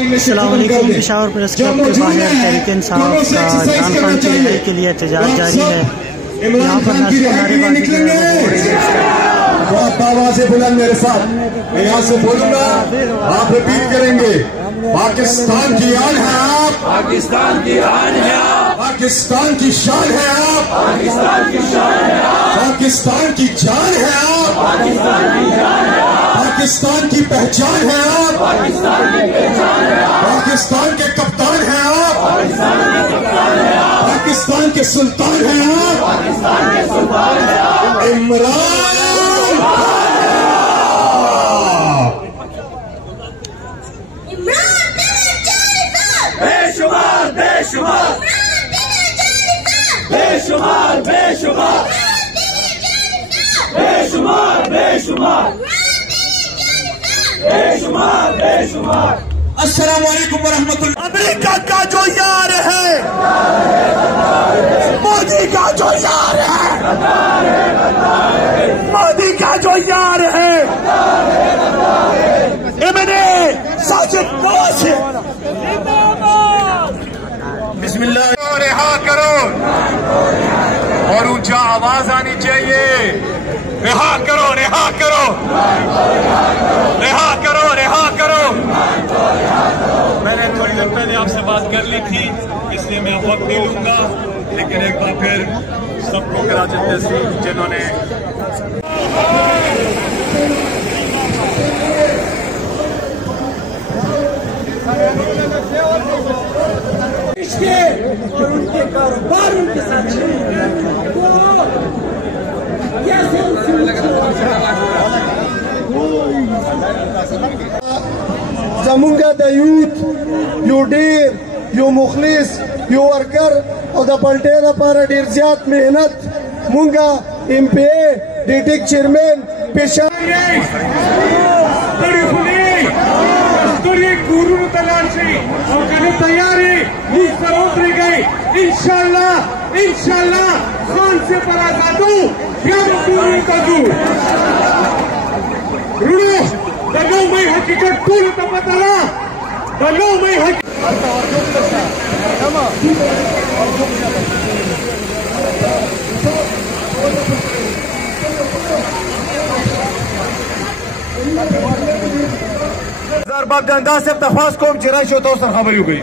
अस्सलामुअलैकुम। Peshawar press club के बाहर तहरीक इंसाफ का जान खान की रिहाई के लिए एहतजाज जारी है। यहाँ पर नारेबाजी जो है वो हो रही है। बहुत आवाज़ें बुलंद मेरे साथ, मैं यहाँ से बोलूंगा, आप रिपीट करेंगे। पाकिस्तान की आन है आप, पाकिस्तान की आन है आप, पाकिस्तान की शान है आप, पाकिस्तान की शान है आप, पाकिस्तान की जान है आप, पाकिस्तान की जान है आप, पाकिस्तान की पहचान है आप, पाकिस्तान की पहचान है आप, पाकिस्तान के कप्तान है आप, पाकिस्तान के कप्तान है आप, पाकिस्तान के सुल्तान है आप, पाकिस्तान के सुल्तान है आप, इमरान बेशुमार बेशुमार बेशुमार बेशुमार बेशुमार बेशुमार बेशुमार बेशुमार। अस्सलाम वालेकुम वरहमतुल्लाह। अमेरिका का जो यार है, मोदी का जो यार है, मोदी का जो यार है, इमने साजिद नवाज है। बिस्मिल्लाह। रिहा करो और ऊंचा आवाज आनी चाहिए। रिहा करो, रिहा करो, रिहा करो, रिहा करो। मैंने थोड़ी देर पहले आपसे बात कर ली थी, इसलिए मैं वक्त नहीं लूंगा, लेकिन एक बार फिर सबको कराची तहसील जिन्होंने और उनके कारोबार उनके साथ Zamunga the youth, you dear, you mukhlis, you worker of the Paltera para dir zyat mehnat, munga MPA, DTIC chairman, Pesha. इंशाल्लाह इंशाल्लाह खान से पराकातू रुड़ो दलो में हकीकत पूरी तो पता ना दलो में बाप दंदा से दरख्वास्त को चिराई तो खबर हो गई।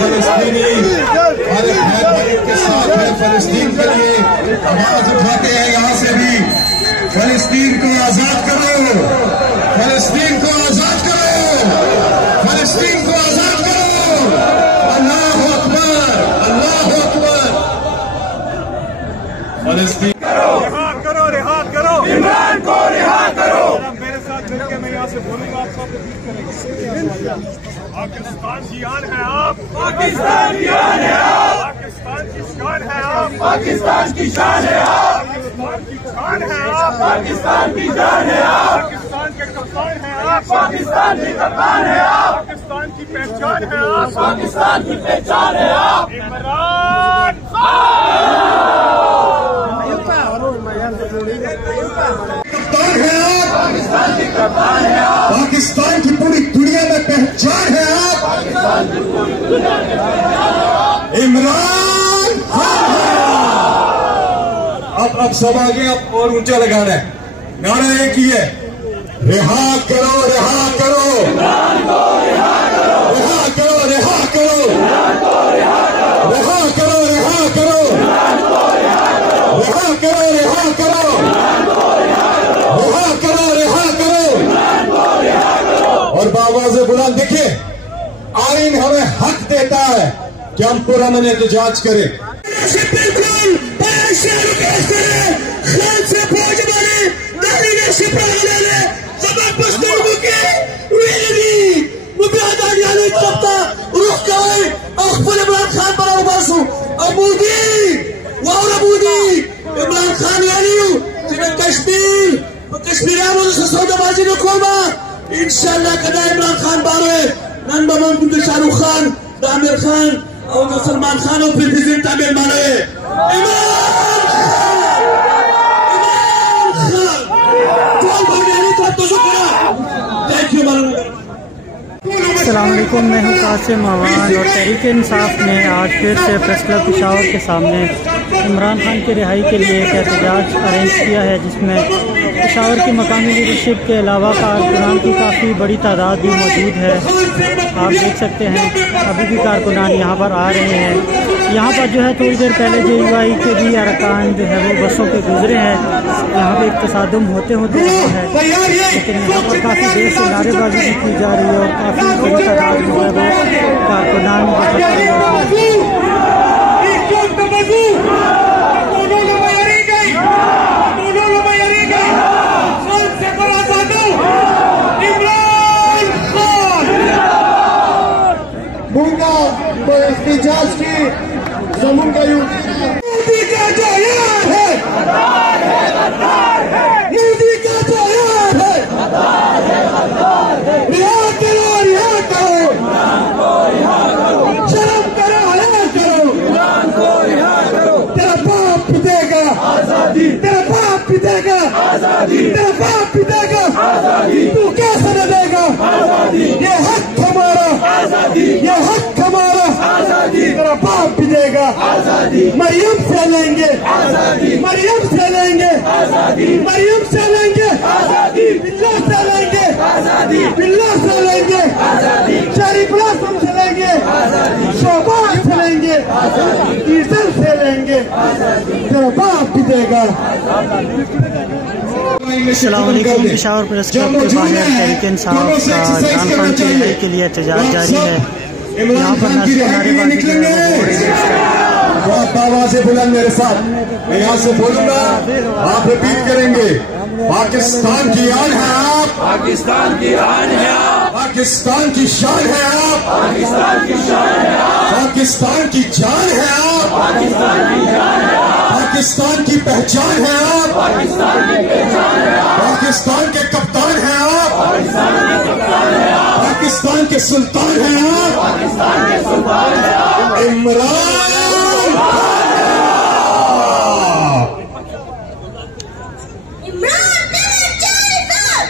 फलस्तीनी हमारे बहन भाइयों के साथ है, फलस्तीन के लिए आवाज उठाते हैं यहाँ से भी। फलस्तीन को आजाद करो, फलस्तीन को आजाद करो, फलस्तीन को आजाद करो। अल्लाह अकबर, अल्लाह अकबर। फलस्तीन रिहा करो, रिहा करो, इमरान को रिहा करो। मेरे साथ मिलकर मैं यहाँ से बोलूंगा, आप सब पाकिस्तान की आन है आप, पाकिस्तान की आन है आप, पाकिस्तान की शान है आप, पाकिस्तान की शान है आप, पाकिस्तान की शान है आप, पाकिस्तान की जान है आप, पाकिस्तान के कप्तान है आप, पाकिस्तान की कप्तान है आप, पाकिस्तान की पहचान है आप, पाकिस्तान की पहचान है आप, इमरान कप्तान है आप, पाकिस्तान की कप्तान है आप, पाकिस्तान की पूरी दुनिया में पहचान है आप, पाकिस्तान की पूरी दुनिया में इमरान खान है। अब सब आगे अब और ऊंचा लगाना है। नारा एक ही है, रिहा करो, रिहा करो, इमरान को रिहा करो, रिहा करो, रिहा करो, इमरान को रिहा करो, रिहा करो, रिहा करो, इमरान को रिहा करो, रिहा करो, रिहा करो, इमरान को रिहा करो, रिहा करो, रिहा करो। इमरान को रिहा करो। और बाबाज़े बुलंद देखिए, आइन हमें हक देता है कि हम पुरअमन एहतजाज करें। बिल्कुल खान से फौज बने दाहिने शिपराने जबरदस्त मुके वेली मुबादारी आने तरफता रुख गए अखबर इमरान खान पर उबासु अबूदी वाउर अबूदी इमरान खान यानी कश्मीर कश्मीरियानों से सौदाबाजी न कोमा इंशाल्लाह कदा इमरान खान बारे नन बमन बुद्ध शाहरुख खान आमिर खान और सलमान खान और प्रेसिडेंट आमिर माने इमरान खान तो शुक्रिया थैंक यू। अस्सलाम वालेकुम, मैं हूँ कासिम अवान और तहरीक इंसाफ ने आज फिर से प्रेस क्लब पेशावर के सामने इमरान खान की रिहाई के लिए एक एहतजाज अरेंज किया है, जिसमें पेशावर की मकामी लीडरशिप के अलावा कारकुनान की काफ़ी बड़ी तादाद भी मौजूद है। आप देख सकते हैं अभी भी कारकुनान यहाँ पर आ रहे हैं। यहाँ पर जो है थोड़ी देर पहले JUI के भी अरकान जो है वो बसों पे गुजरे हैं। यहाँ पे एक तसादुम होते रहा है, लेकिन यहाँ पर काफ़ी देर से नारेबाजी भी की जा रही है और काफ़ी बड़ी तादाद जो है वो कारकुनान मुंगा तो एहतजाज की जमुन का मोदी का जो यार है मोदी का जो यार है रिहा करो शर्म करो तेरा बाप पिटेगा आजादी, तेरा बाप पिटेगा आजादी, तेरा बाप पिटेगा आजादी, तू कैसे न देगा आजादी, ये हक हमारा आजादी, ये हक हमारा आजादी, तेरा बाप पिटेगा आजादी, मरियम से लेंगे आजादी, मरियम से लेंगे आजादी, मरियम से लेंगे आजादी, बिल्ला से लेंगे आजादी, बिल्ला से लेंगे आजादी, शरीफ लासम से लेंगे आजादी, शोबाज से लेंगे आजादी, ईसर से लेंगे आजादी, तेरा बाप पिटेगा। अस्सलाम वालेकुम, पेशावर प्रेस क्लब के बाहर तहरीक इंसाफ का इमरान खान की रिहाई के लिए एहतजाज जारी है। यहाँ पर नारेबाजी बहुत आवाज़ें बुलंद मेरे साथ, मैं यहाँ से बोलूंगा, आप रिपीट करेंगे। पाकिस्तान की आन है आप, पाकिस्तान की आन है आप, पाकिस्तान की शान है आप, पाकिस्तान की शान है आप, पाकिस्तान की जान है आप, पाकिस्तान की जान है आप, पाकिस्तान की पहचान है आप, पाकिस्तान की पहचान है आप, पाकिस्तान के कप्तान है आप, पाकिस्तान के कप्तान है आप, पाकिस्तान के सुल्तान है आप, पाकिस्तान के सुल्तान है आप, इमरान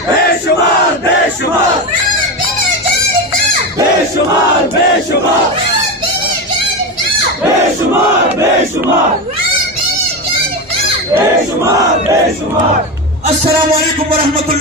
बेशुमार बेशुमार बेशुमार बेशुमार बेशुमार बेशुमार बेशुमार बेशुमार। अस्सलाम वालेकुम व रहमतुल्लाह।